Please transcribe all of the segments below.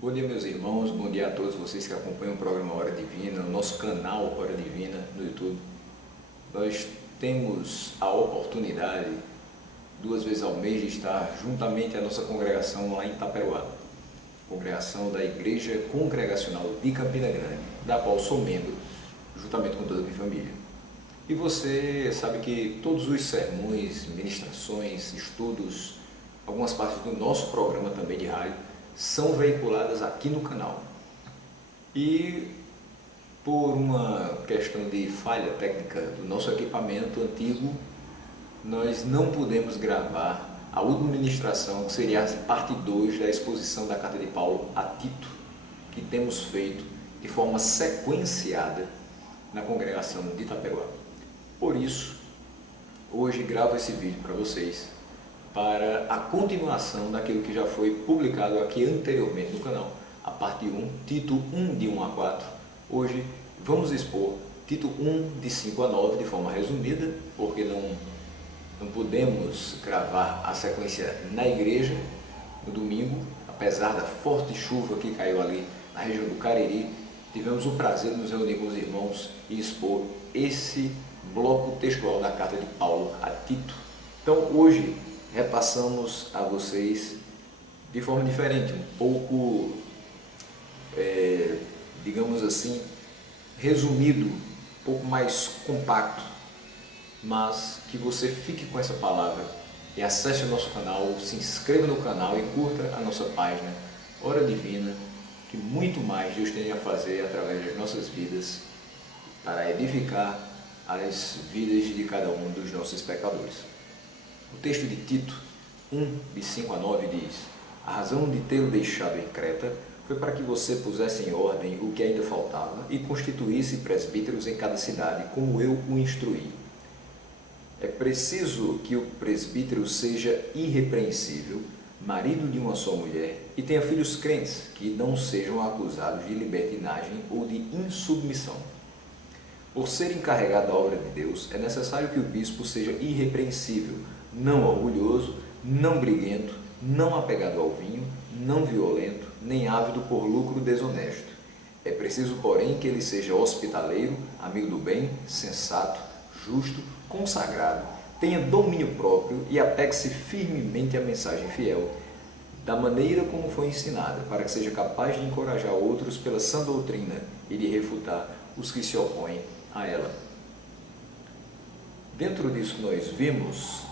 Bom dia, meus irmãos, bom dia a todos vocês que acompanham o programa Hora Divina, o nosso canal Hora Divina no YouTube. Nós temos a oportunidade, 2 vezes ao mês, de estar juntamente à nossa congregação lá em Itaperuá, congregação da Igreja Congregacional de Campina Grande, da qual sou membro, juntamente com toda a minha família. E você sabe que todos os sermões, ministrações, estudos, algumas partes do nosso programa também de rádio, são veiculadas aqui no canal. E por uma questão de falha técnica do nosso equipamento antigo, nós não pudemos gravar a última ministração, que seria a parte 2 da exposição da carta de Paulo a Tito, que temos feito de forma sequenciada na congregação de Itaperuá. Por isso, hoje gravo esse vídeo para vocês, para a continuação daquilo que já foi publicado aqui anteriormente no canal, a parte 1, Tito 1, de 1 a 4. Hoje vamos expor Tito 1, de 5 a 9, de forma resumida, porque não podemos gravar a sequência na igreja no domingo, apesar da forte chuva que caiu ali na região do Cariri. Tivemos o prazer de nos reunir com os irmãos e expor esse bloco textual da carta de Paulo a Tito. Então hoje repassamos a vocês de forma diferente, um pouco, digamos assim, resumido, um pouco mais compacto, mas que você fique com essa palavra e acesse o nosso canal, se inscreva no canal e curta a nossa página Hora Divina, que muito mais Deus tem a fazer através das nossas vidas para edificar as vidas de cada um dos nossos espectadores. O texto de Tito 1, de 5 a 9 diz: a razão de tê-lo deixado em Creta foi para que você pusesse em ordem o que ainda faltava e constituísse presbíteros em cada cidade, como eu o instruí. É preciso que o presbítero seja irrepreensível, marido de uma só mulher, e tenha filhos crentes, que não sejam acusados de libertinagem ou de insubmissão. Por ser encarregado da obra de Deus, é necessário que o bispo seja irrepreensível, não orgulhoso, não briguento, não apegado ao vinho, não violento, nem ávido por lucro desonesto. É preciso, porém, que ele seja hospitaleiro, amigo do bem, sensato, justo, consagrado, tenha domínio próprio e apegue-se firmemente à mensagem fiel, da maneira como foi ensinada, para que seja capaz de encorajar outros pela sã doutrina e de refutar os que se opõem a ela. Dentro disso que nós vimos,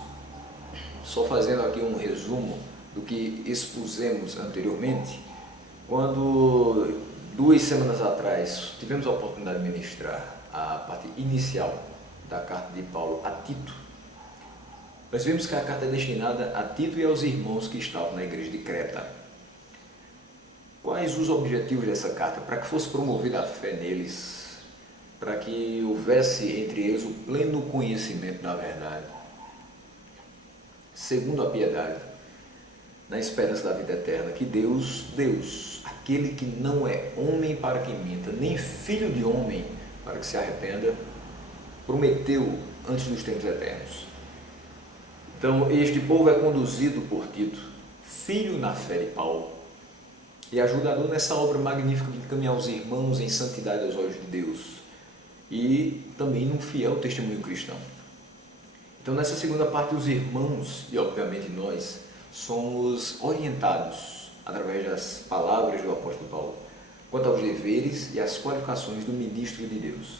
só fazendo aqui um resumo do que expusemos anteriormente, quando 2 semanas atrás tivemos a oportunidade de ministrar a parte inicial da carta de Paulo a Tito, nós vimos que a carta é destinada a Tito e aos irmãos que estavam na igreja de Creta. Quais os objetivos dessa carta? Para que fosse promovida a fé neles, para que houvesse entre eles o pleno conhecimento da verdade, segundo a piedade, na esperança da vida eterna, que Deus, aquele que não é homem para que minta, nem filho de homem para que se arrependa, prometeu antes dos tempos eternos. Então, este povo é conduzido por Tito, filho na fé de Paulo, e ajudador nessa obra magnífica de encaminhar os irmãos em santidade aos olhos de Deus, e também num fiel testemunho cristão. Então, nessa segunda parte, os irmãos, e obviamente nós, somos orientados, através das palavras do apóstolo Paulo, quanto aos deveres e às qualificações do ministro de Deus.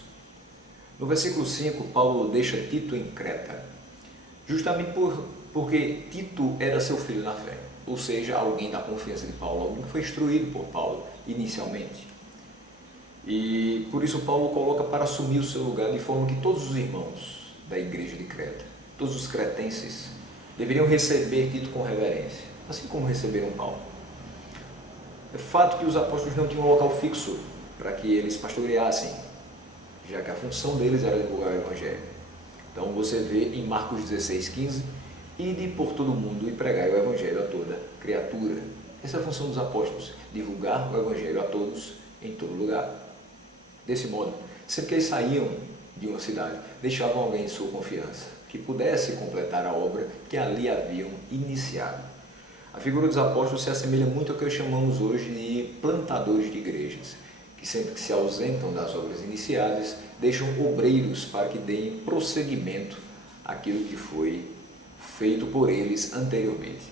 No versículo 5, Paulo deixa Tito em Creta, justamente porque Tito era seu filho na fé, ou seja, alguém da confiança de Paulo, alguém que foi instruído por Paulo inicialmente. E por isso Paulo coloca para assumir o seu lugar, de forma que todos os irmãos da igreja de Creta, todos os cretenses, deveriam receber Tito com reverência, assim como receberam Paulo. É fato que os apóstolos não tinham um local fixo para que eles pastoreassem, já que a função deles era divulgar o Evangelho. Então você vê em Marcos 16:15, ide por todo o mundo e pregai o Evangelho a toda criatura. Essa é a função dos apóstolos, divulgar o Evangelho a todos, em todo lugar. Desse modo, sempre que eles saíam de uma cidade, deixavam alguém de sua confiança, que pudesse completar a obra que ali haviam iniciado. A figura dos apóstolos se assemelha muito ao que chamamos hoje de plantadores de igrejas, que sempre que se ausentam das obras iniciadas, deixam obreiros para que deem prosseguimento àquilo que foi feito por eles anteriormente.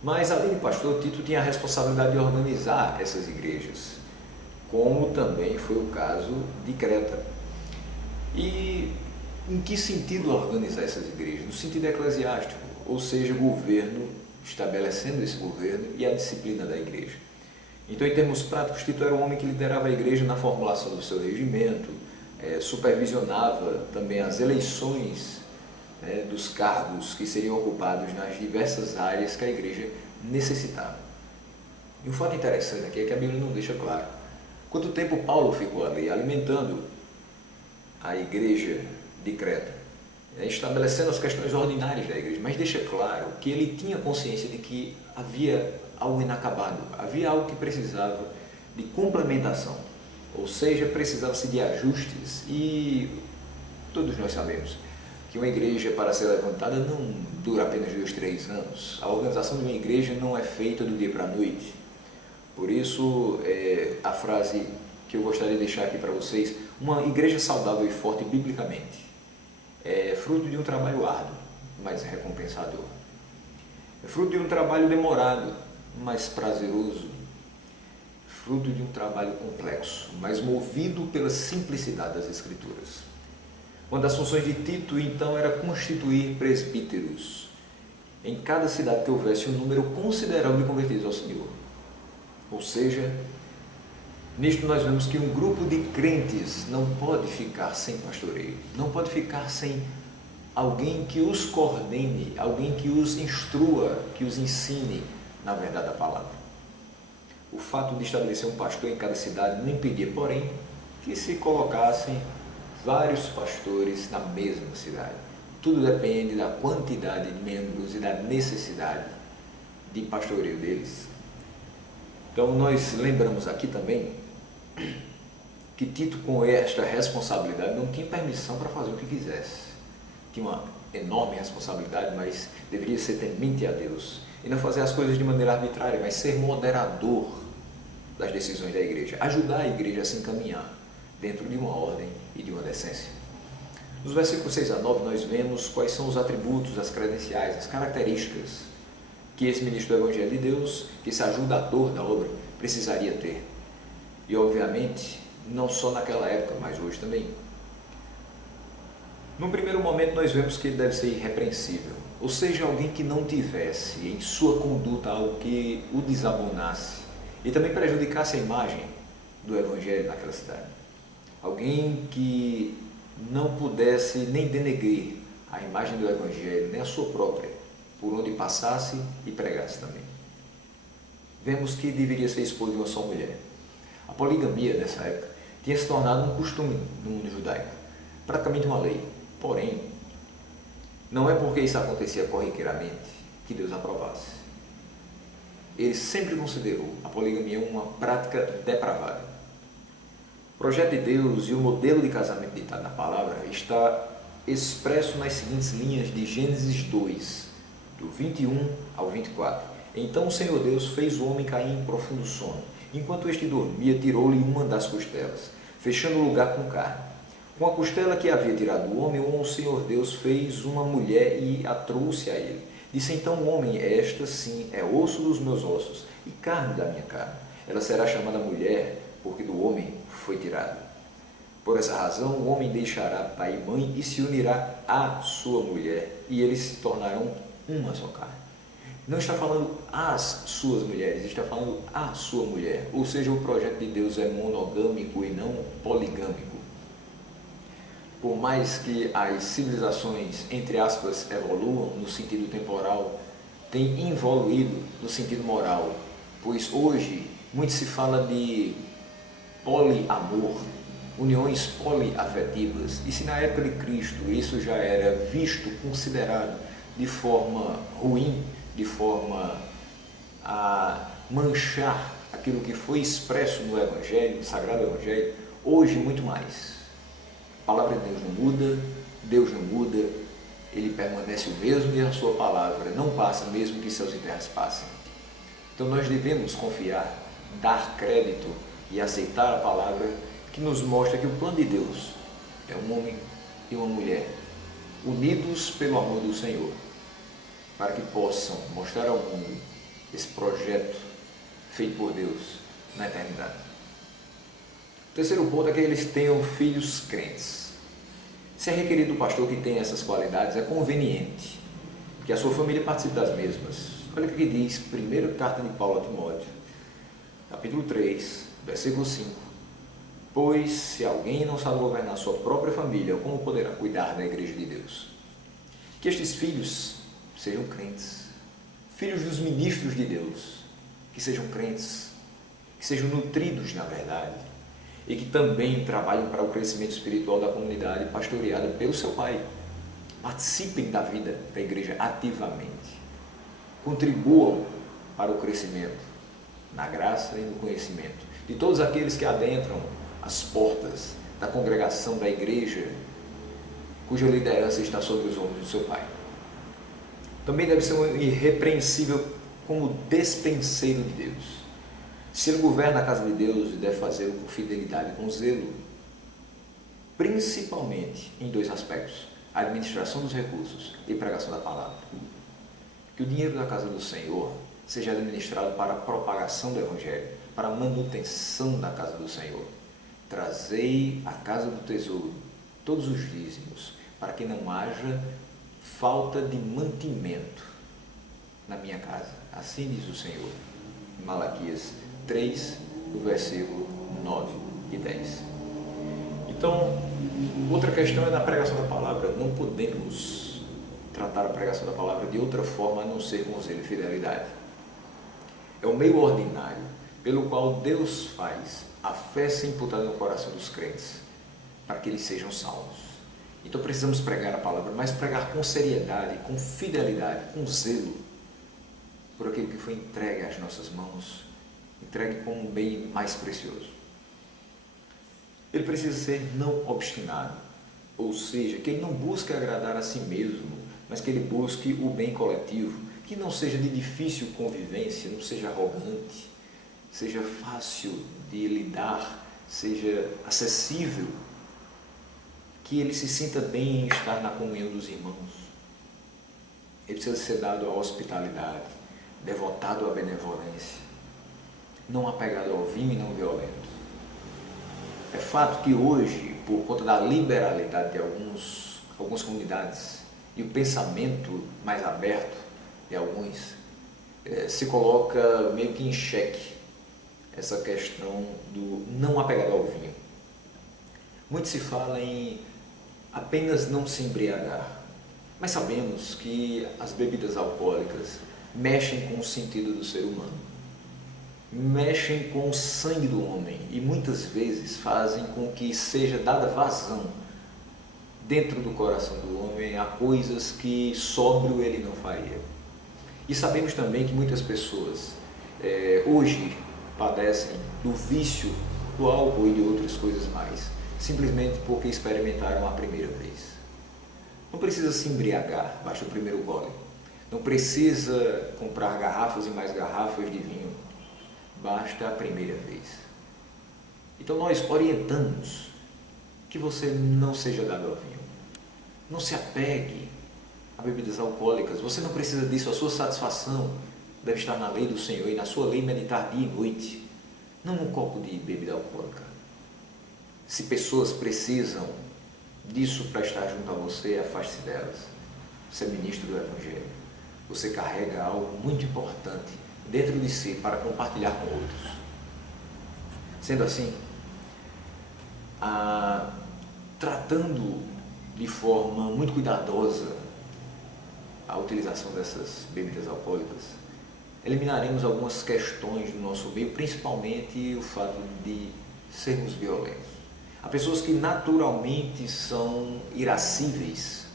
Mas, além de pastor, Tito tinha a responsabilidade de organizar essas igrejas, como também foi o caso de Creta. E em que sentido organizar essas igrejas? No sentido eclesiástico, ou seja, o governo estabelecendo esse governo e a disciplina da igreja. Então, em termos práticos, Tito era um homem que liderava a igreja na formulação do seu regimento, supervisionava também as eleições dos cargos que seriam ocupados nas diversas áreas que a igreja necessitava. E um fato interessante aqui é que a Bíblia não deixa claro quanto tempo Paulo ficou ali alimentando a igreja de Creta, estabelecendo as questões ordinárias da igreja, mas deixa claro que ele tinha consciência de que havia algo inacabado, havia algo que precisava de complementação, ou seja, precisava-se de ajustes, e todos nós sabemos que uma igreja, para ser levantada, não dura apenas 2, 3 anos. A organização de uma igreja não é feita do dia para a noite. Por isso, a frase que eu gostaria de deixar aqui para vocês: uma igreja saudável e forte biblicamente é fruto de um trabalho árduo, mas recompensador. É fruto de um trabalho demorado, mas prazeroso. Fruto de um trabalho complexo, mas movido pela simplicidade das Escrituras. Uma das funções de Tito, então, era constituir presbíteros em cada cidade que houvesse um número considerável de convertidos ao Senhor. Ou seja, nisto nós vemos que um grupo de crentes não pode ficar sem pastoreio, não pode ficar sem alguém que os coordene, alguém que os instrua, que os ensine na verdade da palavra. O fato de estabelecer um pastor em cada cidade não impedia, porém, que se colocassem vários pastores na mesma cidade. Tudo depende da quantidade de membros e da necessidade de pastoreio deles. Então, nós lembramos aqui também que Tito, com esta responsabilidade, não tinha permissão para fazer o que quisesse. Tinha uma enorme responsabilidade, mas deveria ser temente a Deus e não fazer as coisas de maneira arbitrária, mas ser moderador das decisões da igreja, ajudar a igreja a se encaminhar dentro de uma ordem e de uma decência. Nos versículos 6 a 9 nós vemos quais são os atributos, as credenciais, as características que esse ministro do Evangelho de Deus, que esse ajudador da obra, precisaria ter. E obviamente, não só naquela época, mas hoje também. Num primeiro momento nós vemos que ele deve ser irrepreensível, ou seja, alguém que não tivesse em sua conduta algo que o desabonasse e também prejudicasse a imagem do Evangelho naquela cidade. Alguém que não pudesse nem denegrir a imagem do Evangelho, nem a sua própria, por onde passasse e pregasse também. Vemos que deveria ser esposo de uma só mulher. A poligamia nessa época tinha se tornado um costume no mundo judaico, praticamente uma lei. Porém, não é porque isso acontecia corriqueiramente que Deus aprovasse. Ele sempre considerou a poligamia uma prática depravada. O projeto de Deus e o modelo de casamento ditado na palavra está expresso nas seguintes linhas de Gênesis 2, do 21 ao 24. Então o Senhor Deus fez o homem cair em profundo sono. Enquanto este dormia, tirou-lhe uma das costelas, fechando o lugar com carne. Com a costela que havia tirado do homem, o Senhor Deus fez uma mulher e a trouxe a ele. Disse então o homem: esta sim é osso dos meus ossos e carne da minha carne. Ela será chamada mulher, porque do homem foi tirada. Por essa razão, o homem deixará pai e mãe e se unirá à sua mulher, e eles se tornarão uma só carne. Não está falando as suas mulheres, está falando a sua mulher. Ou seja, o projeto de Deus é monogâmico e não poligâmico. Por mais que as civilizações, entre aspas, evoluam no sentido temporal, tem evoluído no sentido moral, pois hoje muito se fala de poliamor, uniões poliafetivas, e se na época de Cristo isso já era visto, considerado de forma ruim, de forma a manchar aquilo que foi expresso no Evangelho, no Sagrado Evangelho, hoje muito mais. A palavra de Deus não muda, Ele permanece o mesmo e a sua palavra não passa mesmo que céus e terras passem. Então nós devemos confiar, dar crédito e aceitar a palavra que nos mostra que o plano de Deus é um homem e uma mulher unidos pelo amor do Senhor, para que possam mostrar ao mundo esse projeto feito por Deus na eternidade. O terceiro ponto é que eles tenham filhos crentes. Se é requerido do pastor que tenha essas qualidades, é conveniente que a sua família participe das mesmas. Olha o que diz, primeira carta de Paulo a Timóteo, capítulo 3, versículo 5. Pois, se alguém não sabe governar sua própria família, como poderá cuidar da igreja de Deus? Que estes filhos sejam crentes, filhos dos ministros de Deus, que sejam crentes, que sejam nutridos na verdade e que também trabalhem para o crescimento espiritual da comunidade pastoreada pelo seu pai. Participem da vida da igreja ativamente, contribuam para o crescimento na graça e no conhecimento de todos aqueles que adentram as portas da congregação da igreja, cuja liderança está sobre os ombros do seu pai. Também deve ser um irrepreensível como despenseiro de Deus. Se ele governa a casa de Deus, deve fazê-lo com fidelidade e com zelo, principalmente em dois aspectos: a administração dos recursos e pregação da palavra. Que o dinheiro da casa do Senhor seja administrado para a propagação do Evangelho, para a manutenção da casa do Senhor. Trazei à casa do tesouro todos os dízimos, para que não haja falta de mantimento na minha casa. Assim diz o Senhor. Malaquias 3, do versículo 9 e 10. Então, outra questão é na pregação da palavra. Não podemos tratar a pregação da palavra de outra forma a não ser com zelo e fidelidade. É o meio ordinário pelo qual Deus faz a fé ser imputada no coração dos crentes, para que eles sejam salvos. Então precisamos pregar a palavra, mas pregar com seriedade, com fidelidade, com zelo, por aquilo que foi entregue às nossas mãos, entregue como um bem mais precioso. Ele precisa ser não obstinado, ou seja, que ele não busque agradar a si mesmo, mas que ele busque o bem coletivo, que não seja de difícil convivência, não seja arrogante, seja fácil de lidar, seja acessível, que ele se sinta bem em estar na comunhão dos irmãos. Ele precisa ser dado à hospitalidade, devotado à benevolência, não apegado ao vinho e não violento. É fato que hoje, por conta da liberalidade de algumas comunidades e o pensamento mais aberto de alguns, se coloca meio que em xeque essa questão do não apegado ao vinho. Muito se fala em apenas não se embriagar, mas sabemos que as bebidas alcoólicas mexem com o sentido do ser humano, mexem com o sangue do homem e muitas vezes fazem com que seja dada vazão dentro do coração do homem a coisas que sóbrio ele não faria. E sabemos também que muitas pessoas hoje padecem do vício do álcool e de outras coisas mais, simplesmente porque experimentaram a primeira vez. Não precisa se embriagar, basta o primeiro gole. Não precisa comprar garrafas e mais garrafas de vinho, basta a primeira vez. Então nós orientamos que você não seja dado ao vinho. Não se apegue a bebidas alcoólicas. Você não precisa disso. A sua satisfação deve estar na lei do Senhor e na sua lei meditar dia e noite, não num copo de bebida alcoólica. Se pessoas precisam disso para estar junto a você, afaste-se delas. Você é ministro do Evangelho. Você carrega algo muito importante dentro de si para compartilhar com outros. Sendo assim, tratando de forma muito cuidadosa a utilização dessas bebidas alcoólicas, eliminaremos algumas questões do nosso meio, principalmente o fato de sermos violentos. Há pessoas que naturalmente são irascíveis,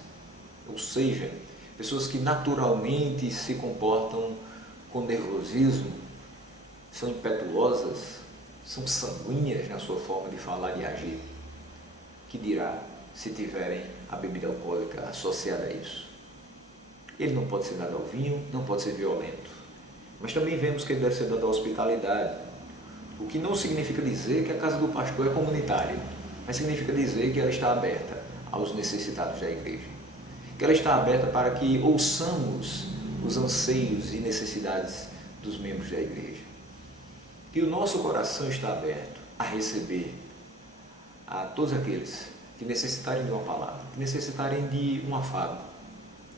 ou seja, pessoas que naturalmente se comportam com nervosismo, são impetuosas, são sanguíneas na sua forma de falar e agir. Que dirá se tiverem a bebida alcoólica associada a isso? Ele não pode ser dado ao vinho, não pode ser violento. Mas também vemos que ele deve ser dado a hospitalidade, o que não significa dizer que a casa do pastor é comunitária, mas significa dizer que ela está aberta aos necessitados da igreja, que ela está aberta para que ouçamos os anseios e necessidades dos membros da igreja, que o nosso coração está aberto a receber a todos aqueles que necessitarem de uma palavra, que necessitarem de um afago,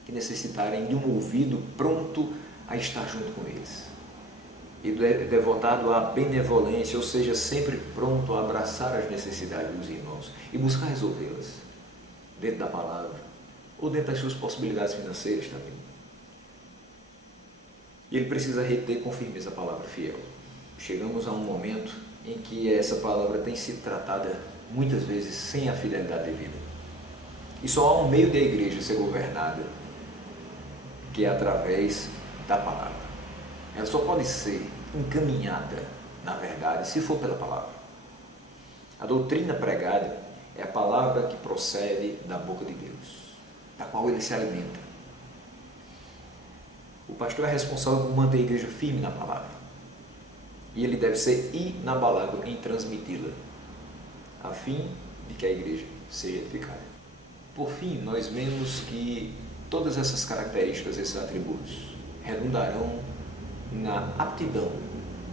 que necessitarem de um ouvido pronto a estar junto com eles, e devotado à benevolência, ou seja, sempre pronto a abraçar as necessidades dos irmãos e buscar resolvê-las dentro da palavra ou dentro das suas possibilidades financeiras também. E ele precisa reter com firmeza a palavra fiel. Chegamos a um momento em que essa palavra tem sido tratada muitas vezes sem a fidelidade devida. E só há um meio da igreja ser governada, que é através da palavra. Ela só pode ser encaminhada, na verdade, se for pela palavra. A doutrina pregada é a palavra que procede da boca de Deus, da qual ele se alimenta. O pastor é responsável por manter a igreja firme na palavra. E ele deve ser inabalável em transmiti-la, a fim de que a igreja seja edificada. Por fim, nós vemos que todas essas características, esses atributos, redundarão na aptidão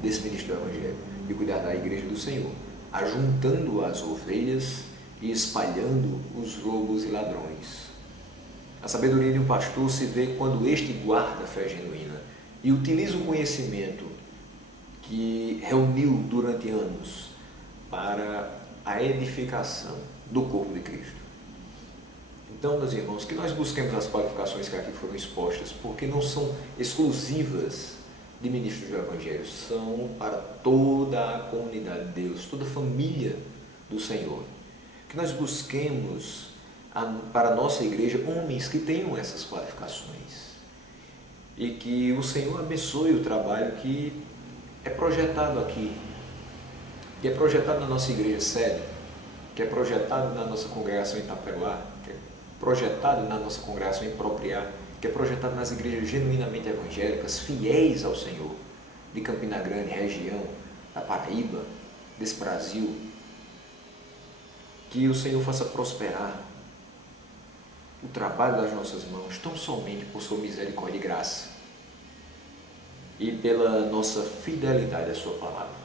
desse ministro do Evangelho de cuidar da igreja do Senhor, ajuntando as ovelhas e espalhando os lobos e ladrões. A sabedoria de um pastor se vê quando este guarda a fé genuína e utiliza o conhecimento que reuniu durante anos para a edificação do corpo de Cristo. Então, meus irmãos, que nós busquemos as qualificações que aqui foram expostas, porque não são exclusivas de ministros do Evangelho, são para toda a comunidade de Deus, toda a família do Senhor. Que nós busquemos para a nossa igreja homens que tenham essas qualificações e que o Senhor abençoe o trabalho que é projetado aqui, que é projetado na nossa igreja sede, que é projetado na nossa congregação em Itaperuá, que é projetado na nossa congregação em Propriá, que é projetado nas igrejas genuinamente evangélicas, fiéis ao Senhor, de Campina Grande, região, da Paraíba, desse Brasil. Que o Senhor faça prosperar o trabalho das nossas mãos, tão somente por sua misericórdia e graça, e pela nossa fidelidade à sua palavra.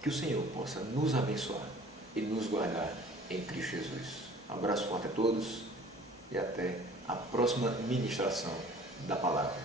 Que o Senhor possa nos abençoar e nos guardar em Cristo Jesus. Um abraço forte a todos e até a próxima ministração da palavra.